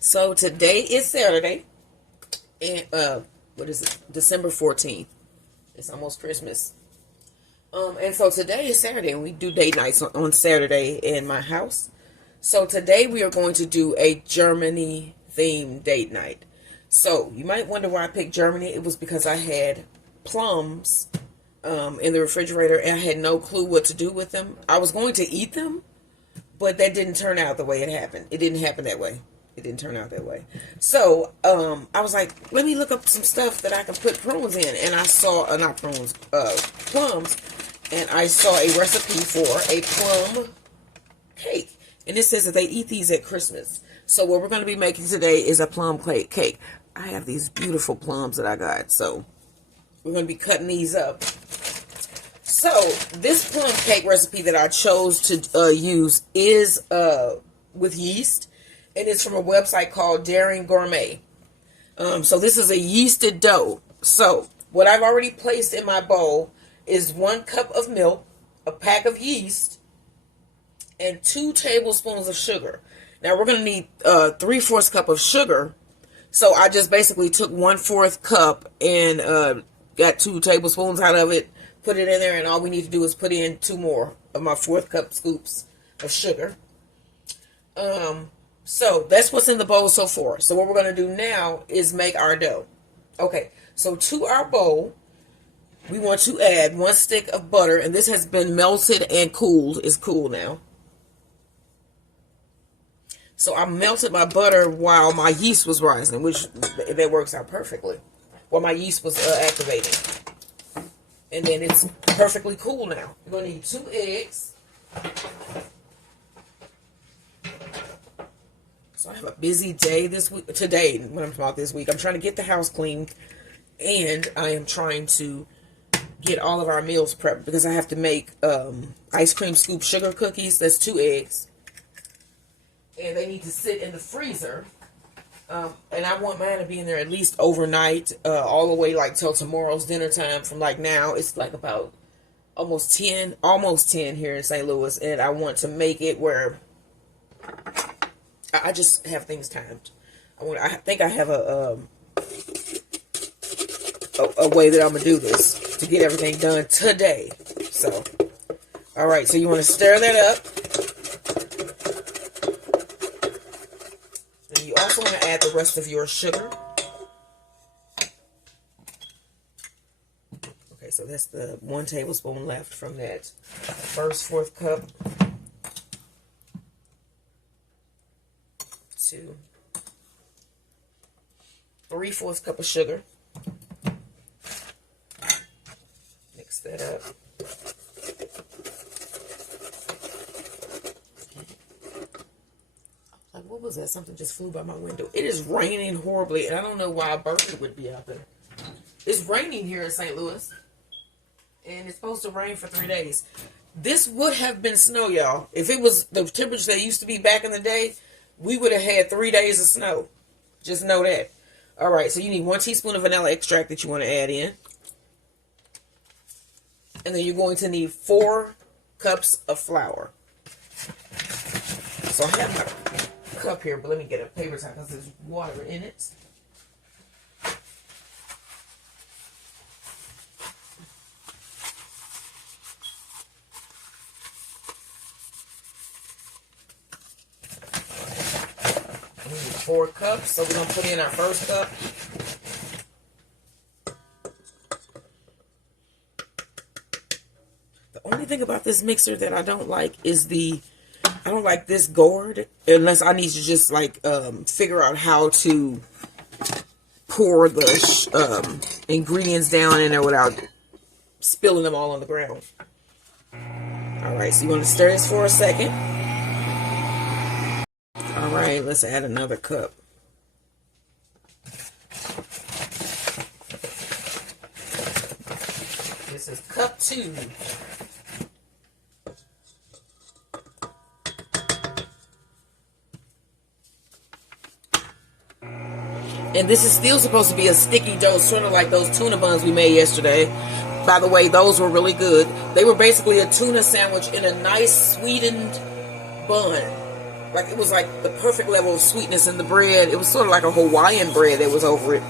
So today is Saturday, and what is it? December 14th. It's almost Christmas. And so today is Saturday, and we do date nights on Saturday in my house. So today we are going to do a Germany themed date night. So you might wonder why I picked Germany. It was because I had plums in the refrigerator, and I had no clue what to do with them. I was going to eat them, but that didn't turn out the way it happened. It didn't happen that way. It didn't turn out that way. So I was like, let me look up some stuff that I can put prunes in. And I saw, not prunes, plums. And I saw a recipe for a plum cake. And it says that they eat these at Christmas. So what we're going to be making today is a plum cake. I have these beautiful plums that I got. So we're going to be cutting these up. So this plum cake recipe that I chose to use is with yeast. And it's from a website called DARING GOURMETS. So this is a yeasted dough. So what I've already placed in my bowl is 1 cup of milk, a pack of yeast, and 2 tablespoons of sugar. Now we're going to need 3/4 cup of sugar. So I just basically took 1/4 cup and got 2 tablespoons out of it, put it in there, and all we need to do is put in 2 more of my 1/4 cup scoops of sugar. So that's what's in the bowl so far. So what we're going to do now is make our dough. Okay, so to our bowl, we want to add 1 stick of butter, and this has been melted and cooled. It's cool now. So I melted my butter while my yeast was rising, which that works out perfectly. While my yeast was activating. And then it's perfectly cool now. We're going to need 2 eggs. So I have a busy day this week. Today, when I'm talking about this week, I'm trying to get the house clean, and I am trying to get all of our meals prepped because I have to make ice cream scoop sugar cookies. That's 2 eggs, and they need to sit in the freezer. And I want mine to be in there at least overnight, all the way like till tomorrow's dinner time. From like now, it's like about almost 10 here in St. Louis, and I want to make it where I just have things timed. I think I have a way that I'm going to do this to get everything done today. So, all right. So you want to stir that up. And you also want to add the rest of your sugar. Okay, so that's the 1 tablespoon left from that first 1/4 cup. 2 3/4 cup of sugar. Mix that up. Like, what was that? Something just flew by my window. It is raining horribly, and I don't know why a bird would be out there. It's raining here in St. Louis, and it's supposed to rain for 3 days. This would have been snow, y'all. If it was the temperature that used to be back in the day, we would have had 3 days of snow. Just know that. All right, so you need 1 teaspoon of vanilla extract that you want to add in. And then you're going to need 4 cups of flour. So I have my cup here, but let me get a paper towel because there's water in it. We need 4 cups, so we're going to put in our first cup. The only thing about this mixer that I don't like is I don't like this gourd, unless I need to just like figure out how to pour the ingredients down in there without spilling them all on the ground. All right, so you want to stir this for a second. All right, let's add another cup. This is cup 2. And this is still supposed to be a sticky dough, sort of like those tuna buns we made yesterday. By the way, those were really good. They were basically a tuna sandwich in a nice sweetened bun. like it was like the perfect level of sweetness in the bread. It was sort of like a Hawaiian bread that was over it,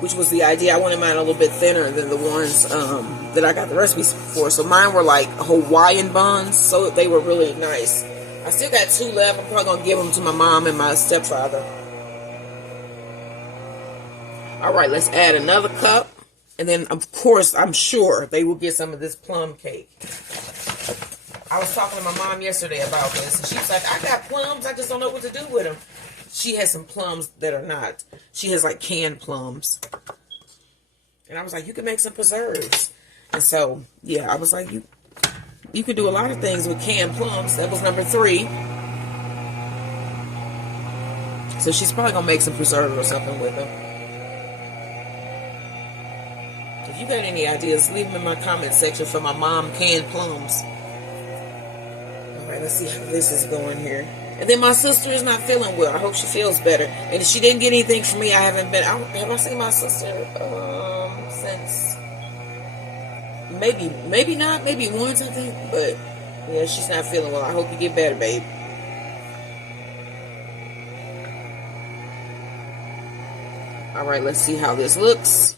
which was the idea. I wanted mine a little bit thinner than the ones that I got the recipes for. So mine were like Hawaiian buns, so they were really nice. I still got 2 left. I'm probably going to give them to my mom and my stepfather. All right, let's add another cup. And then, of course, I'm sure they will get some of this plum cake. I was talking to my mom yesterday about this, and she was like, I got plums, I just don't know what to do with them. She has some plums that are not. She has, like, canned plums. And I was like, you can make some preserves. And so, yeah, I was like, you could do a lot of things with canned plums. That was number 3. So she's probably going to make some preserve or something with them. If you got any ideas, leave them in my comment section for my mom canned plums. Alright, let's see how this is going here. And then my sister is not feeling well. I hope she feels better. And if she didn't get anything from me, I haven't been... have I seen my sister since... Maybe not. Maybe once, I think. But, yeah, she's not feeling well. I hope you get better, babe. Alright, let's see how this looks.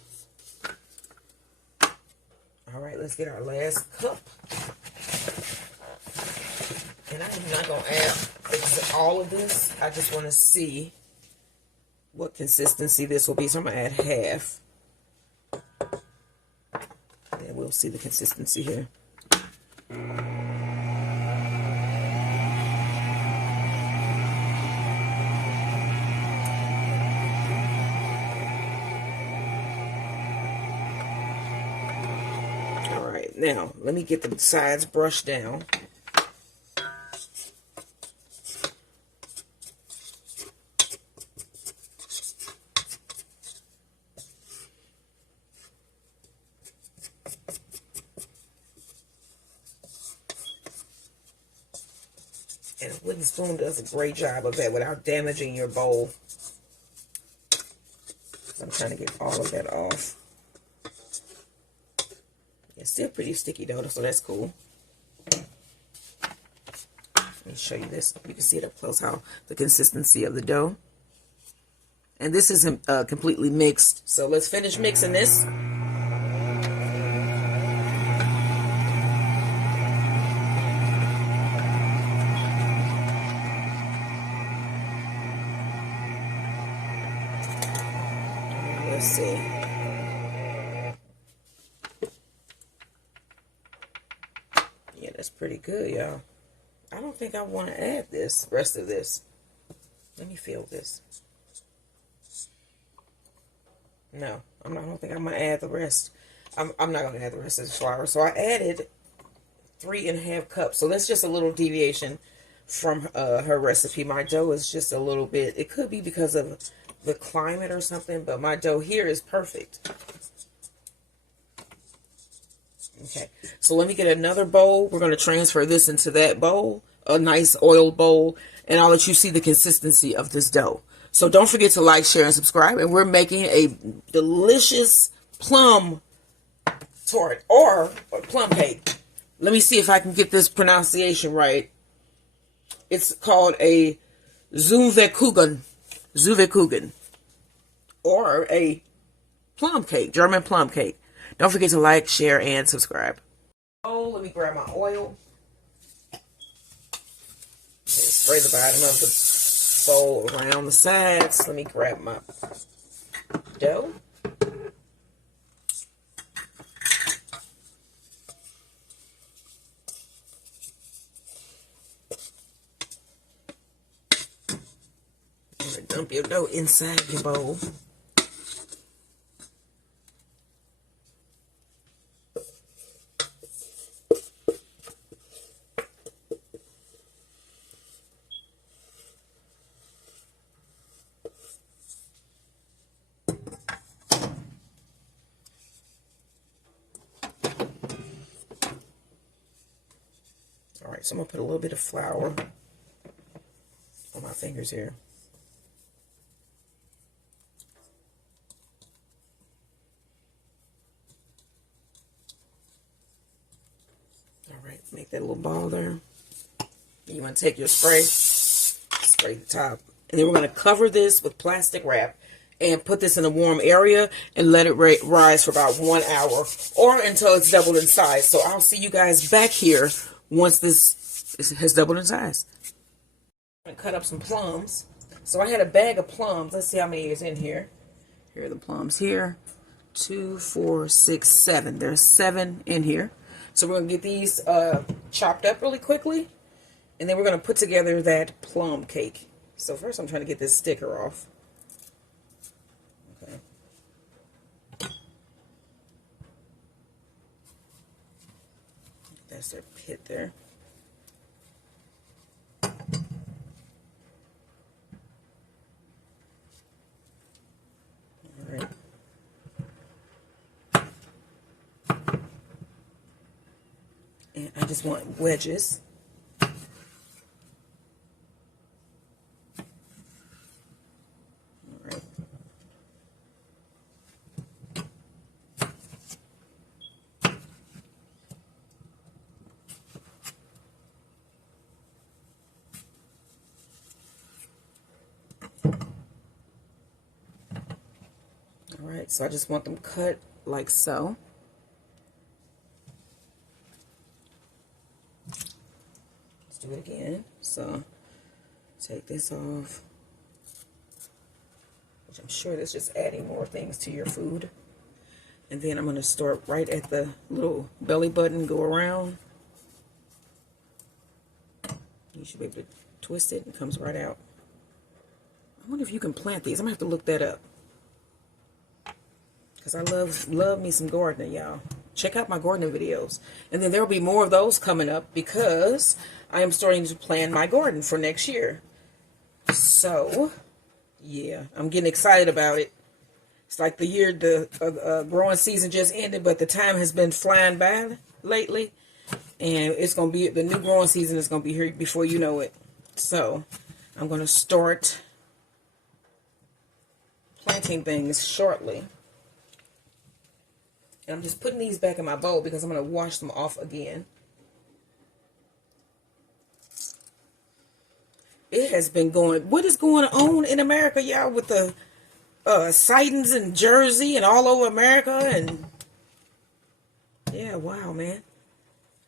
Alright, let's get our last cup. And I'm not going to add all of this. I just want to see what consistency this will be. So I'm going to add half. And we'll see the consistency here. Alright, now let me get the sides brushed down. And a wooden spoon does a great job of that without damaging your bowl. So I'm trying to get all of that off. It's still pretty sticky though, so that's cool. Let me show you this. You can see it up close, how the consistency of the dough. And this isn't completely mixed. So let's finish mixing this. Let's see. Yeah, that's pretty good, y'all. I don't think I want to add this, rest of this. Let me feel this. No, I don't think I'm going to add the rest. I'm not going to add the rest of the flour. So I added 3½ cups. So that's just a little deviation from her recipe. My dough is just a little bit, it could be because of the climate or something, but my dough here is perfect. Okay, so let me get another bowl. We're going to transfer this into that bowl, a nice oiled bowl, and I'll let you see the consistency of this dough. So don't forget to like, share, and subscribe. And we're making a delicious plum tart or plum cake. Let me see if I can get this pronunciation right. It's called a Zuwekuchen. Zuwekuchen. Or a plum cake, German plum cake. Don't forget to like, share, and subscribe. Oh, let me grab my oil. Okay, spray the bottom of the bowl around the sides. Let me grab my dough. Dump your dough inside your bowl. Alright, so I'm going to put a little bit of flour on my fingers here. Alright, make that little ball there. You want to take your spray, spray the top. And then we're going to cover this with plastic wrap and put this in a warm area and let it rise for about 1 hour or until it's doubled in size. So I'll see you guys back here once this has doubled in size. I'm going to cut up some plums. So I had a bag of plums. Let's see how many is in here. Here are the plums here. 2, 4, 6, 7. There's 7 in here. So we're going to get these chopped up really quickly. And then we're going to put together that plum cake. So first I'm trying to get this sticker off. Okay. That's their pit there. Alright. And I just want wedges. Alright, so I just want them cut like so. Let's do it again. So, take this off. Which I'm sure that's just adding more things to your food. And then I'm going to start right at the little belly button, go around. You should be able to twist it and it comes right out. I wonder if you can plant these. I'm going to have to look that up. Because I love me some gardening, y'all. Check out my gardening videos. And then there will be more of those coming up because I am starting to plan my garden for next year. So, yeah, I'm getting excited about it. It's like the growing season just ended, but the time has been flying by lately. And it's going to be, the new growing season is going to be here before you know it. So, I'm going to start planting things shortly. And I'm just putting these back in my bowl because I'm going to wash them off again. It has been going, what is going on in America, y'all, with the sightings in Jersey and all over America? And yeah, wow, man.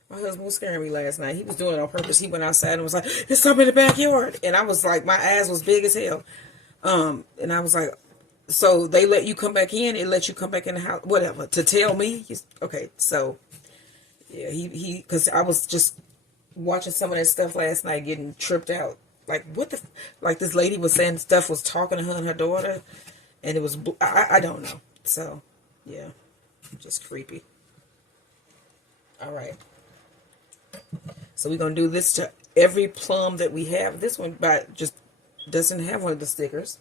My husband was scaring me last night. He was doing it on purpose. He went outside and was like, there's something in the backyard. And I was like, my eyes was big as hell. And I was like, so they let you come back in? It let you come back in the house? Whatever. To tell me? Okay, so, yeah, because I was just watching some of that stuff last night getting tripped out. Like, what the, like this lady was saying stuff was talking to her and her daughter. And it was, I don't know. So, yeah, just creepy. All right. So we're going to do this to every plum that we have. This one just doesn't have one of the stickers.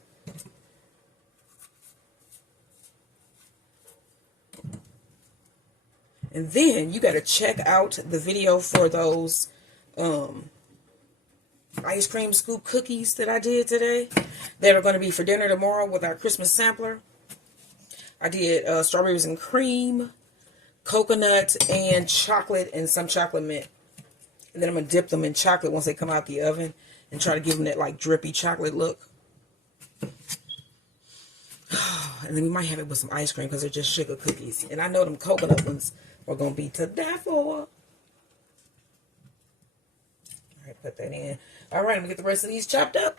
And then you got to check out the video for those ice cream scoop cookies that I did today that are going to be for dinner tomorrow with our Christmas sampler. I did strawberries and cream, coconut, and chocolate, and some chocolate mint. And then I'm going to dip them in chocolate once they come out the oven and try to give them that like drippy chocolate look. And then we might have it with some ice cream because they're just sugar cookies. And I know them coconut ones are going to be to die for. Alright, put that in. Alright, I'm going to get the rest of these chopped up.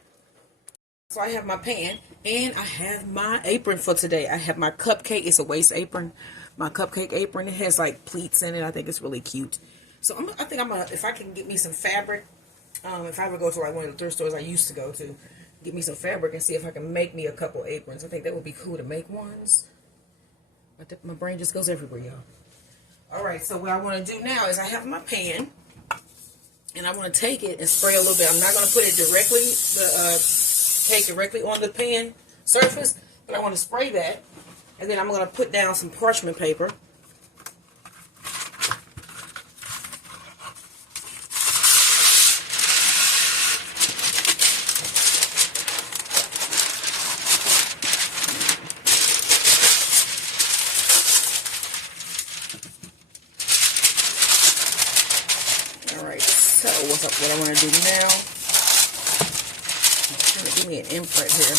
So I have my pan and I have my apron for today. I have my cupcake. It's a waist apron. My cupcake apron. It has like pleats in it. I think it's really cute. So I think I'm going to, if I can get me some fabric, if I ever go to like one of the thrift stores I used to go to, get me some fabric and see if I can make me a couple aprons. I think that would be cool to make ones. My brain just goes everywhere, y'all. Alright, so what I want to do now is I have my pan. And I want to take it and spray a little bit. I'm not going to put it directly, cake directly on the pan surface. But I want to spray that. And then I'm going to put down some parchment paper. What I want to do now me an imprint here.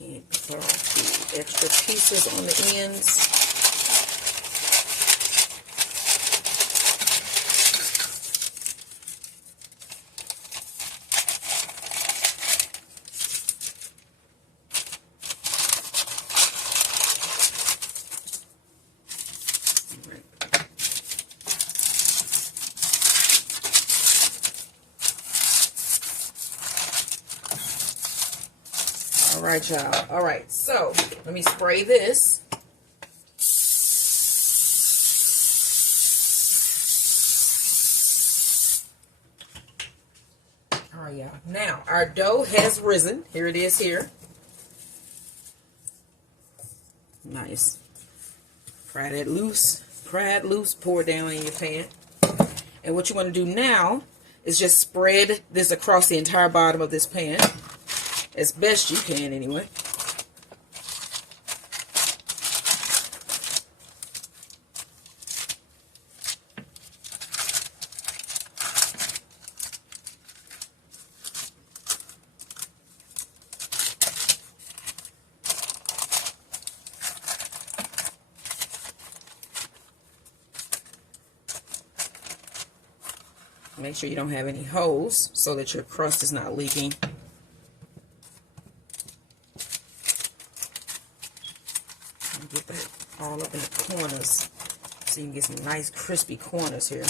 And cut off the extra pieces on the ends. All right, y'all. All right, so let me spray this. All right, y'all. Now, our dough has risen. Here it is here. Nice. Pry that loose. Pry it loose. Pour it down in your pan. And what you want to do now is just spread this across the entire bottom of this pan. As best you can, anyway. Make sure you don't have any holes so that your crust is not leaking. Get that all up in the corners so you can get some nice crispy corners here.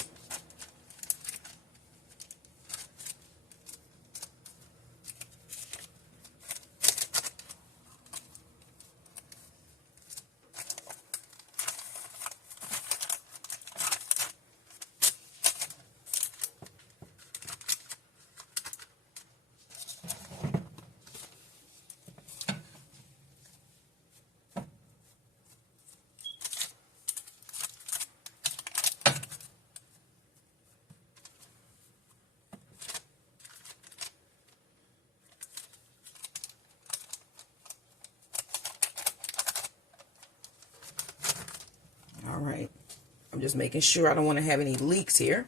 All right, I'm just making sure I don't want to have any leaks here.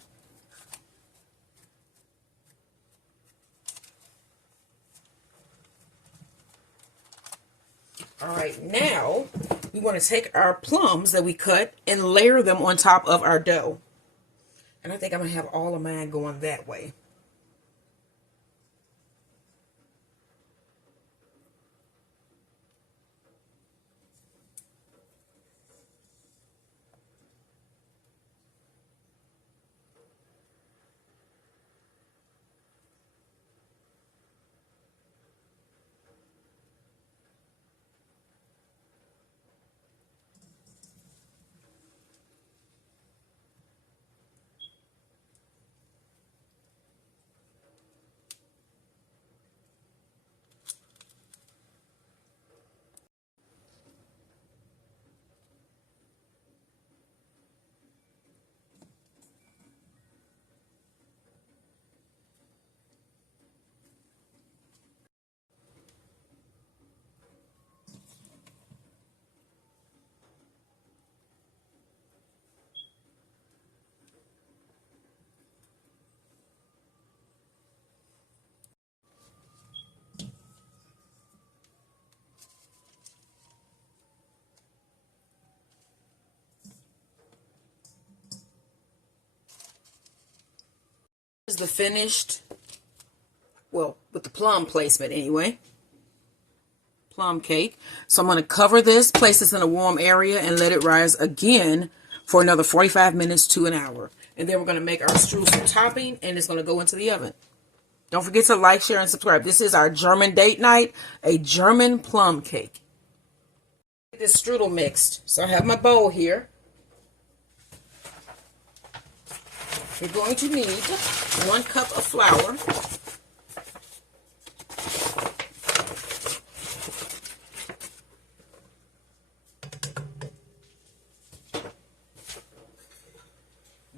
All right, now we want to take our plums that we cut and layer them on top of our dough. And I think I'm going to have all of mine going that way. This is the finished, well, with the plum placement anyway, plum cake. So I'm going to cover this, place this in a warm area, and let it rise again for another 45 minutes to an hour. And then we're going to make our streusel topping, and it's going to go into the oven. Don't forget to like, share, and subscribe. This is our German date night, a German plum cake. Get this strudel mixed. So I have my bowl here. You're going to need 1 cup of flour,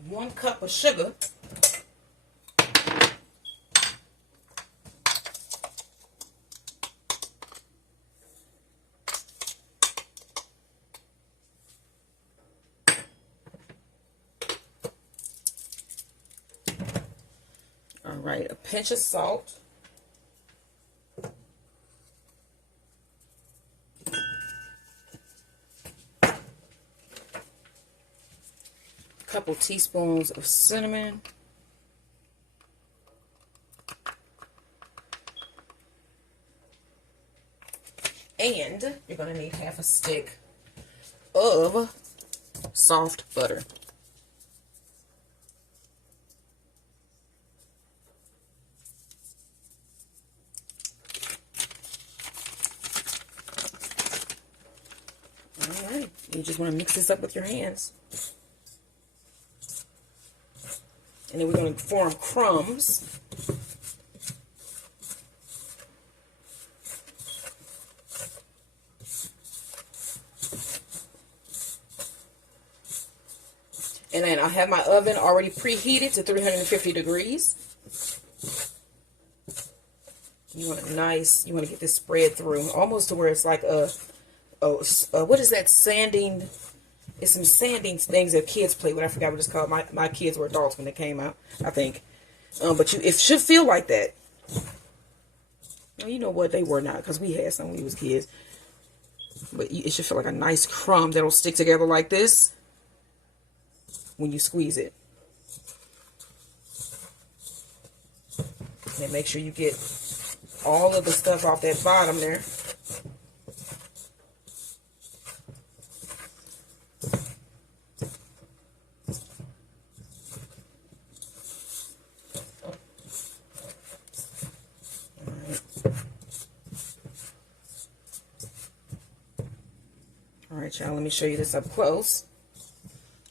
1 cup of sugar, 1 All right, a pinch of salt. A couple teaspoons of cinnamon. And you're going to need half a stick of soft butter. All right, you just want to mix this up with your hands. And then we're going to form crumbs. And then I have my oven already preheated to 350 degrees. You want it nice. You want to get this spread through almost to where it's like what is that sanding? It's some sanding things that kids play with. I forgot what it's called. My kids were adults when they came out, I think. But it should feel like that. Well, you know what? They were not, because we had some when we was kids. But it should feel like a nice crumb that'll stick together like this when you squeeze it. And make sure you get all of the stuff off that bottom there. All right, y'all, let me show you this up close.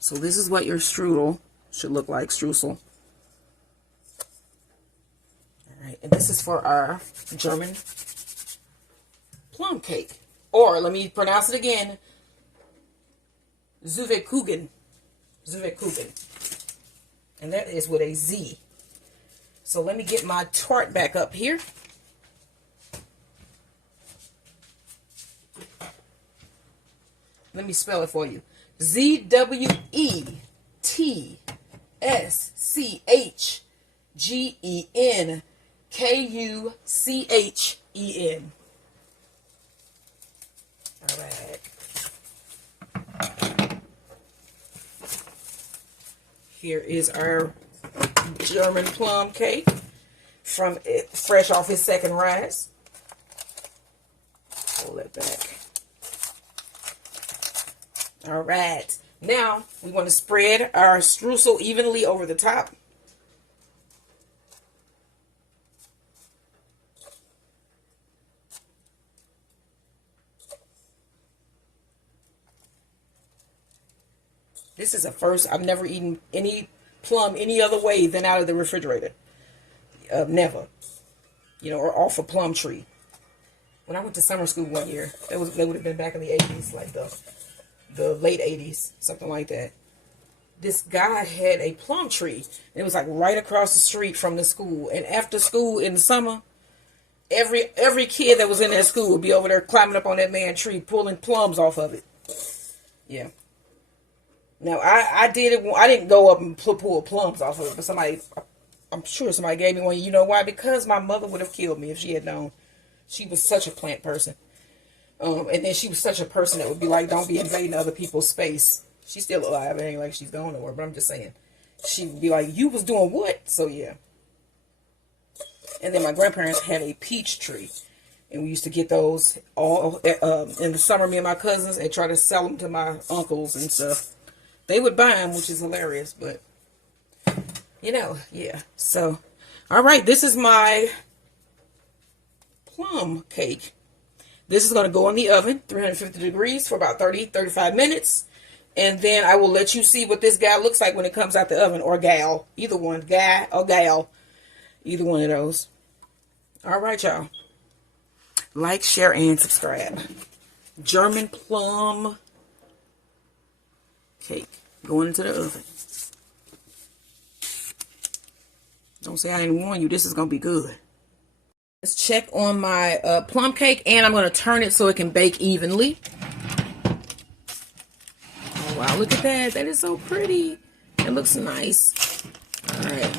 So this is what your strudel should look like, streusel. All right, and this is for our German plum cake. Or, let me pronounce it again, Zuwekuchen. Zuwekuchen. And that is with a Z. So let me get my tart back up here. Let me spell it for you. ZWETSCHGENKUCHEN. All right. Here is our German plum cake from fresh off his second rise. Pull that back. All right. Now, we want to spread our streusel evenly over the top. This is a first. I've never eaten any plum any other way than out of the refrigerator. Never. You know, or off a plum tree. When I went to summer school one year, that would have been back in the 80s, like the late 80s, something like that. This guy had a plum tree. It was like right across the street from the school. And after school in the summer, every kid that was in that school would be over there climbing up on that man's tree, pulling plums off of it. Yeah. Now, I did it. I didn't go up and pull plums off of it, but I'm sure somebody gave me one. You know why? Because my mother would have killed me if she had known. She was such a plant person. And then she was such a person that would be like, don't be invading other people's space. She's still alive. It ain't like she's gone nowhere, but I'm just saying. She would be like, you was doing what? So, yeah. And then my grandparents had a peach tree. And we used to get those all in the summer, me and my cousins, and try to sell them to my uncles and stuff. They would buy them, which is hilarious, but, you know, yeah. So, all right, this is my plum cake. This is going to go in the oven, 350 degrees, for about 30-35 minutes. And then I will let you see what this guy looks like when it comes out the oven, or gal. Either one, guy or gal. Either one of those. All right, y'all. Like, share, and subscribe. German plum cake going into the oven. Don't say I didn't warn you. This is going to be good. Let's check on my plum cake, and I'm going to turn it so it can bake evenly. Oh, wow, look at that. That is so pretty. It looks nice. All right.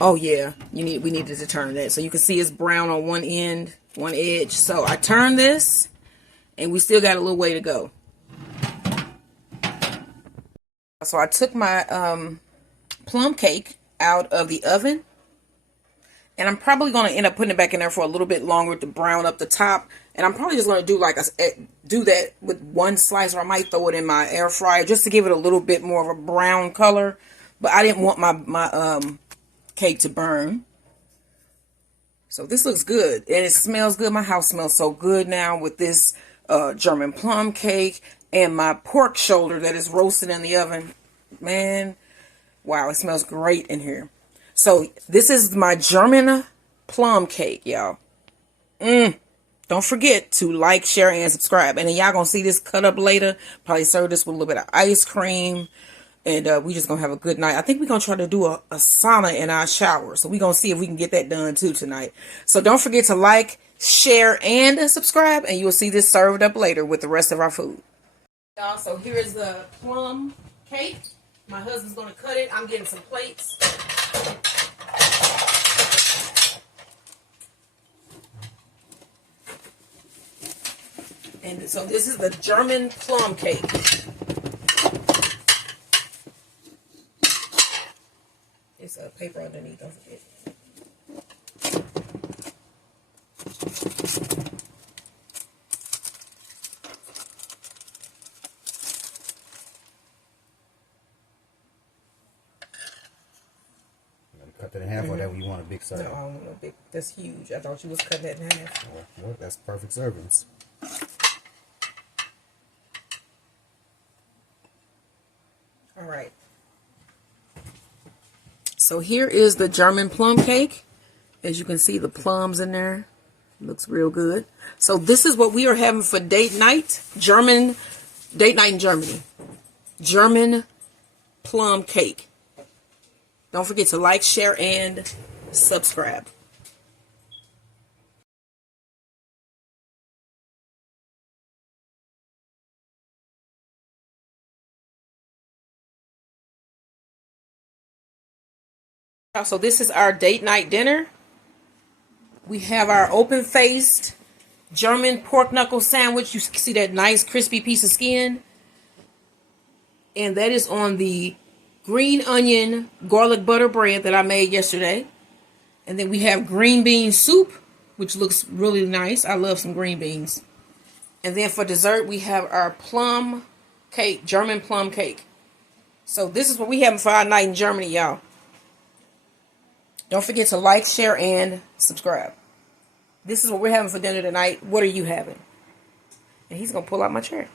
Oh yeah, we needed to turn that. So you can see it's brown on one end, one edge. So I turned this, and we still got a little way to go. So I took my plum cake out of the oven, and I'm probably going to end up putting it back in there for a little bit longer to brown up the top. And I'm probably just going to do do that with one slice, or I might throw it in my air fryer just to give it a little bit more of a brown color. But I didn't want my cake to burn. So this looks good, and it smells good. My house smells so good now with this German plum cake and my pork shoulder that is roasted in the oven. Man, wow, it smells great in here. So this is my German plum cake, y'all. Don't forget to like, share, and subscribe. And then y'all gonna see this cut up later. Probably serve this with a little bit of ice cream. And we just gonna have a good night. I think we're gonna try to do a sauna in our shower. So we're gonna see if we can get that done too tonight. So don't forget to like, share, and subscribe. And you'll see this served up later with the rest of our food. Y'all, so here is the plum cake. My husband's gonna cut it. I'm getting some plates. And so this is the German plum cake. It's a paper underneath, don't forget. Cut that in half, or that you want a big serve? No, I don't want a big. That's huge. I thought you was cutting that in half. Well, that's perfect servings. All right. So here is the German plum cake. As you can see, the plums in there. Looks real good. So this is what we are having for date night. Date night in Germany. German plum cake. Don't forget to like, share, and subscribe. So this is our date night dinner. We have our open-faced German pork knuckle sandwich. You see that nice crispy piece of skin. And that is on the green onion garlic butter bread that I made yesterday. And then we have green bean soup, which looks really nice. I love some green beans. And then for dessert, we have our plum cake, German plum cake. So this is what we having for our night in Germany, y'all. Don't forget to like, share, and subscribe. This is what we're having for dinner tonight. What are you having? And he's going to pull out my chair.